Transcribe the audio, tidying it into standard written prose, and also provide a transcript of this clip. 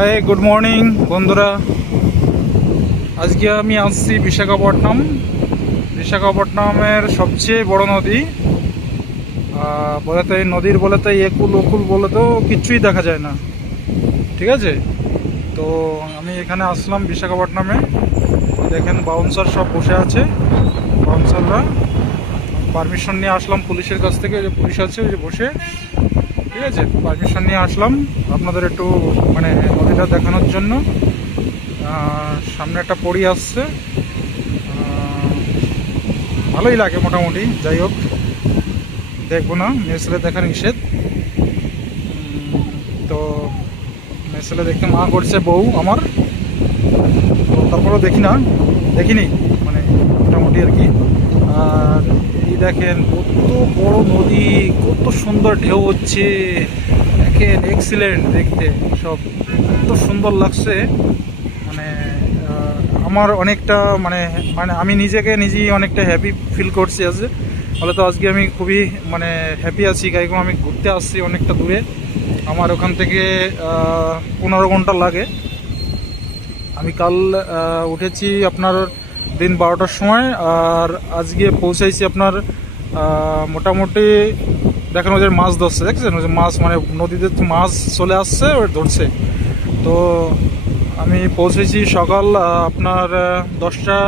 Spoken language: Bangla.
হাই, গুড মর্নিং বন্ধুরা। আজকে আমি আসছি বিশাখাপট্টনমের সবচেয়ে বড় নদী। বলে তো এই নদীর বলে তো একুল ওকুল বলে তো কিচ্ছুই দেখা যায় না, ঠিক আছে। তো আমি এখানে আসলাম বিশাখাপট্টনমে। দেখেন বাউন্সার সব বসে আছে, বাউন্সাররা। পারমিশন নিয়ে আসলাম পুলিশের কাছ থেকে, যে পুলিশ আছে ওই যে বসে, ঠিক আছে। পারমিশন নিয়ে আসলাম আপনাদের একটু মানে নদীটা দেখানোর জন্য। সামনে একটা পড়ি আসছে, ভালোই লাগে মোটামুটি। যাই হোক, দেখবো না, মেয়েছেলে দেখা নিষেধ। তো মেয়েছেলে দেখতে মা করছে বউ আমার, তো তারপরেও দেখিনি মানে মোটামুটি আর কি। আর এই দেখেন কত বড় নদী, কত সুন্দর ঢেউ হচ্ছে, দেখেন এক্সিলেন্ট দেখতে, সব কত সুন্দর লাগছে। মানে আমার অনেকটা মানে মানে আমি নিজেই অনেকটা হ্যাপি ফিল করছি আজ। ফলে তো আজকে আমি খুবই মানে হ্যাপি আছি, কারণ আমি ঘুরতে আসছি অনেকটা দূরে। আমার ওখান থেকে 15 ঘন্টা লাগে। আমি কাল উঠেছি আপনার দিন 12টার সময়, আর আজকে পৌঁছাইছি আপনার মোটামুটি। দেখেন ওদের মাছ ধরছে, দেখছেন ওই যে মাছ, মানে নদীতে মাছ চলে আসছে, ওই ধরছে। তো আমি পৌঁছেছি সকাল আপনার 10টা